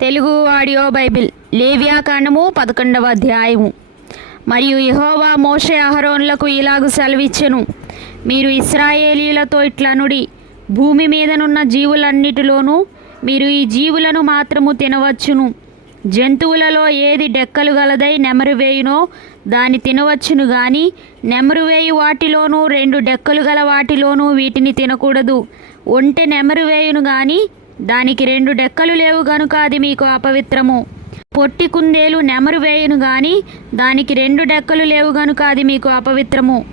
Telugu audio Bible లేవ్యాకాండము పదకొండవ అధ్యాయము. మరియు యహోవా మోషే అహరోన్లకు ఇలాగు సెలవిచ్చెను. మీరు ఇస్రాయేలీలతో ఇట్లనుడి భూమి మీదనున్న జీవులన్నిటిలోనూ మీరు ఈ జీవులను మాత్రము తినవచ్చును. జంతువులలో ఏది డెక్కలు గలదై నెమరు వేయునో దాన్ని తినవచ్చును గాని నెమరు వేయు వాటిలోనూ రెండు డెక్కలు గల వాటిలోనూ వీటిని తినకూడదు. ఒంటె నెమరు వేయును గాని దానికి రెండు డెక్కలు లేవు గనుక అది మీకు అపవిత్రము. పొట్టి కుందేలు నెమరు వేయును గాని దానికి రెండు డెక్కలు లేవు గనుక అది మీకు అపవిత్రము.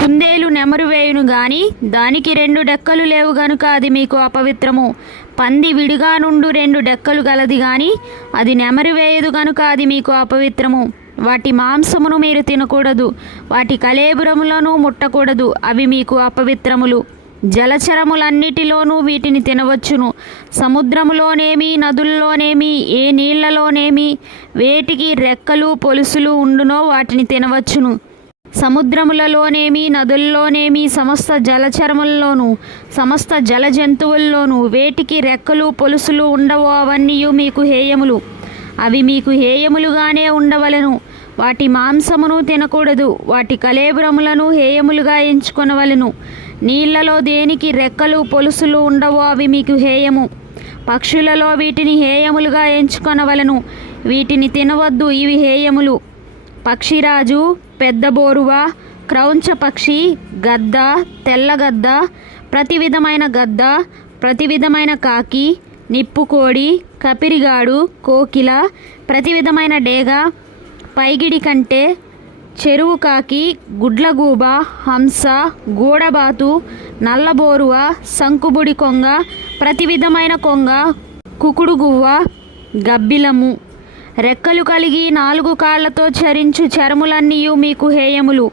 కుందేలు నెమరు వేయును గాని దానికి రెండు డెక్కలు లేవు గనుక అది మీకు అపవిత్రము. పంది విడిగా నుండు రెండు డెక్కలు గలది గాని అది నెమరు వేయదు గనుక అది మీకు అపవిత్రము. వాటి మాంసమును మీరు తినకూడదు. వాటి కలేబురములను ముట్టకూడదు. అవి మీకు అపవిత్రములు. జలచరములన్నిటిలోనూ వీటిని తినవచ్చును. సముద్రములోనేమి నదుల్లోనేమి ఏ నీళ్ళలోనేమి వేటికి రెక్కలు పొలుసులు ఉండునో వాటిని తినవచ్చును. సముద్రములలోనేమి నదుల్లోనేమి సమస్త జలచరముల్లోనూ సమస్త జల జంతువుల్లోనూ వేటికి రెక్కలు పొలుసులు ఉండవో అవన్నీ మీకు హేయములు. అవి మీకు హేయములుగానే ఉండవలెను. వాటి మాంసమును తినకూడదు. వాటి కలేబురములను హేయములుగా ఎంచుకొనవలెను. నీళ్ళలో దేనికి రెక్కలు పొలుసులు ఉండవో అవి మీకు హేయము. పక్షులలో వీటిని హేయములుగా ఎంచుకొనవలెను. వీటిని తినవద్దు ఇవి హేయములు. పక్షిరాజు పెద్ద బోరువ క్రౌంచ పక్షి గద్ద తెల్లగద్ద ప్రతి విధమైన గద్ద ప్రతి విధమైన కాకి నిప్పుకోడి కపిరిగాడు కోకిల ప్రతి విధమైన డేగ పైగిడి కంటే చెరువు కాకి గుడ్లగూబ హంస గూడబాతు నల్లబోరువ శంకుబుడి కొంగ ప్రతి విధమైన కొంగ కుకుడుగువ్వ గబ్బిలము. రెక్కలు కలిగి నాలుగు కాళ్ళతో చరించు చర్ములన్నీయు మీకు హేయములు.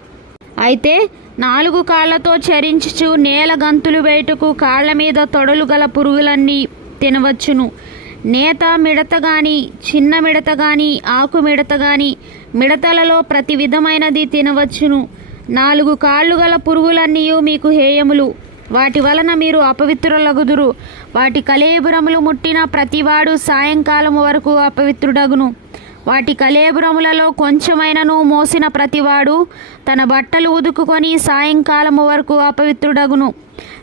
అయితే నాలుగు కాళ్ళతో చరించుచు నేల గంతులు వేటుకు కాళ్ళ మీద తొడలు గల పురుగులన్నీ తినవచ్చును. నేత మిడత గాని చిన్న మిడత గాని ఆకు మిడత గాని మిడతలలో ప్రతి విధమైనది తినవచ్చును. నాలుగు కాళ్ళు గల పురుగులన్నీయు మీకు హేయములు. వాటి వలన మీరు అపవిత్రులగుదురు. వాటి కలేబురములు ముట్టిన ప్రతివాడు సాయంకాలం వరకు అపవిత్రుడగును. వాటి కలేబురములలో కొంచెమైనను మోసిన ప్రతివాడు తన బట్టలు ఉదుకుకొని సాయంకాలము వరకు అపవిత్రుడగును.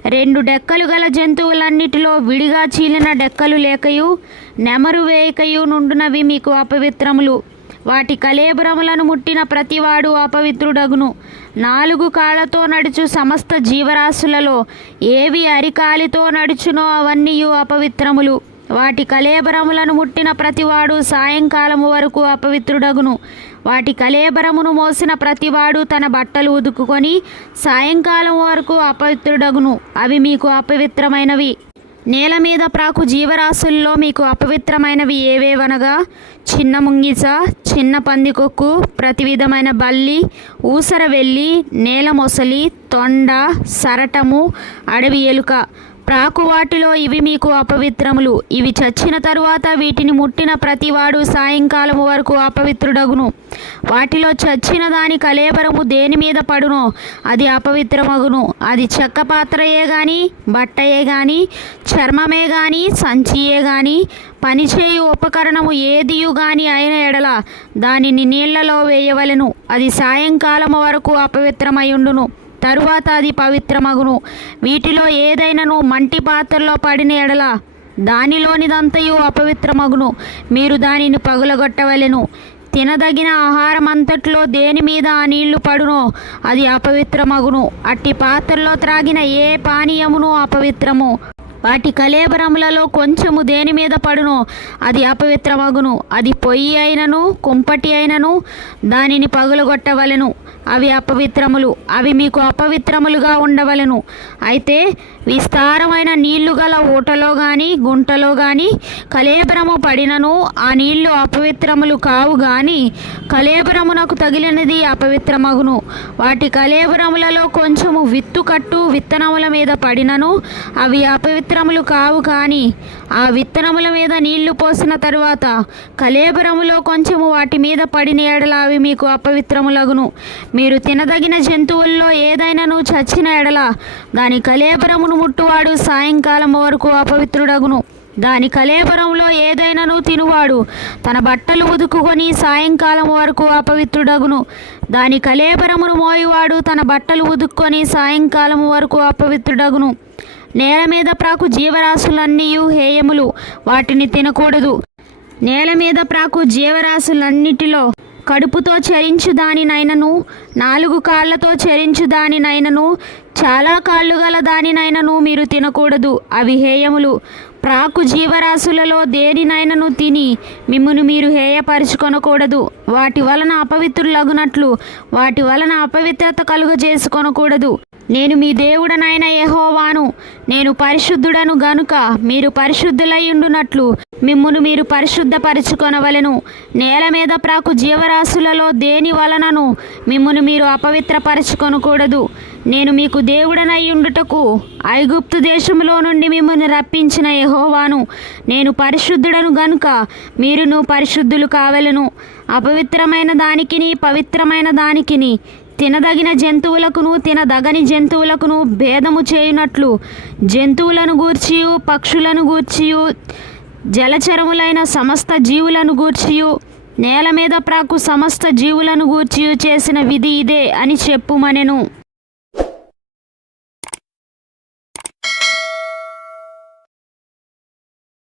రెండు డెక్కలు గల జంతువులన్నిటిలో విడిగా చీలిన డెక్కలు లేకయు నెమరు వేయకయు నుండునవి మీకు అపవిత్రములు. వాటి కలేబ్రములను ముట్టిన ప్రతివాడు అపవిత్రుడగును. నాలుగు కాళ్ళతో నడుచు సమస్త జీవరాశులలో ఏవి అరికాలితో నడుచునో అవన్నీ అపవిత్రములు. వాటి కలేబరములను ముట్టిన ప్రతివాడు సాయంకాలము వరకు అపవిత్రుడగును. వాటి కలేబరమును మోసిన ప్రతివాడు తన బట్టలు ఉదుకుకొని సాయంకాలం వరకు అపవిత్రుడగును. అవి మీకు అపవిత్రమైనవి. నేల మీద ప్రాకు జీవరాశుల్లో మీకు అపవిత్రమైనవి ఏవేవనగా? చిన్న ముంగిస చిన్న పందికొక్కు ప్రతి విధమైన బల్లి ఊసర వెల్లి నేల మొసలి తొండ సరటము అడవి ఎలుక. ప్రాకు వాటిలో ఇవి మీకు అపవిత్రములు. ఇవి చచ్చిన తరువాత వీటిని ముట్టిన ప్రతివాడు సాయంకాలము వరకు అపవిత్రుడగును. వాటిలో చచ్చిన దాని కలేబరము దేని మీద పడునో అది అపవిత్రమగును. అది చెక్క పాత్రయే గాని బట్టయే గాని చర్మమే గాని సంచియే గాని పనిచేయు ఉపకరణము ఏదియు గాని అయిన ఎడల దానిని నీళ్ళలో వేయవలెను. అది సాయంకాలము వరకు అపవిత్రమయుండును తరువాత అది పవిత్రమగును. వీటిలో ఏదైనాను మంటి పాత్రలో పడిన ఎడల దానిలోనిదంతయు అపవిత్రమగును. మీరు దానిని పగులగొట్టవలెను. తినదగిన ఆహారం అంతట్లో దేని మీద ఆ నీళ్ళు పడునో అది అపవిత్రమగును. అట్టి పాత్రలో త్రాగిన ఏ పానీయమును అపవిత్రము. వాటి కలేబరములలో కొంచెము దేని మీద పడునో అది అపవిత్రమగును. అది పొయ్యి అయినను కుంపటి అయినను దానిని పగులగొట్టవలెను. అవి అపవిత్రములు. అవి మీకు అపవిత్రములుగా ఉండవలెను. అయితే విస్తారమైన నీళ్ళు గల ఊటలో కానీ గుంటలో కానీ కలేబరము పడినను ఆ నీళ్ళు అపవిత్రములు కావు గాని కలేబరమునకు తగిలినది అపవిత్రమగును. వాటి కలేబరములలో కొంచెము విత్తు కట్టు విత్తనముల మీద పడినను అవి అపవిత్రములు కావు కానీ ఆ విత్తనముల మీద నీళ్ళు పోసిన తరువాత కలేబరములో కొంచెము వాటి మీద పడిన ఎడల అవి మీకు అపవిత్రములగును. మీరు తినదగిన జంతువుల్లో ఏదైనాను చచ్చిన ఎడల దాని కలేబరమును ముట్టువాడు సాయంకాలం వరకు అపవిత్రుడగును. దాని కలేబరంలో ఏదైనాను తినువాడు తన బట్టలు ఉదుకుకొని సాయంకాలం వరకు అపవిత్రుడగును. దాని కలేబరమును మోయివాడు తన బట్టలు ఉదుక్కొని సాయంకాలం వరకు అపవిత్రుడగును. నేల మీద ప్రాకు జీవరాశులన్నీ హేయములు వాటిని తినకూడదు. నేల మీద ప్రాకు జీవరాశులన్నిటిలో కడుపుతో చరించు దానినైనను నాలుగు కాళ్ళతో చరించు దానినైనను చాలా కాళ్ళు గల దానినైనను మీరు తినకూడదు. అవి హేయములు ప్రాకు జీవరాశులలో దేనినైనను తిని మిమ్మును మీరు హేయపరుచుకొనకూడదు. వాటి వలన అపవిత్రులగునట్లు వాటి వలన అపవిత్రత కలుగజేసుకొనకూడదు. నేను మీ దేవుడనైన యహోవాను. నేను పరిశుద్ధుడను గనుక మీరు పరిశుద్ధులయ్యుండునట్లు మిమ్మును మీరు పరిశుద్ధపరచుకొనవలెను. నేల మీద ప్రాకు జీవరాశులలో దేని వలనను మిమ్మును మీరు అపవిత్రపరచుకొనకూడదు. నేను మీకు దేవుడనై ఉండుటకు ఐగుప్తు దేశంలో నుండి మిమ్మల్ని రప్పించిన యహోవాను. నేను పరిశుద్ధుడను గనుక మీరును పరిశుద్ధులు కావలను. అపవిత్రమైన దానికిని పవిత్రమైన దానికిని తినదగిన జంతువులకును తినదగని జంతువులకును భేదము చేయునట్లు జంతువులను గూర్చియు పక్షులను గూర్చియు జలచరములైన సమస్త జీవులను గూర్చియు నేల మీద ప్రాకు సమస్త జీవులను గూర్చియు చేసిన విధి ఇదే అని చెప్పుమనెను.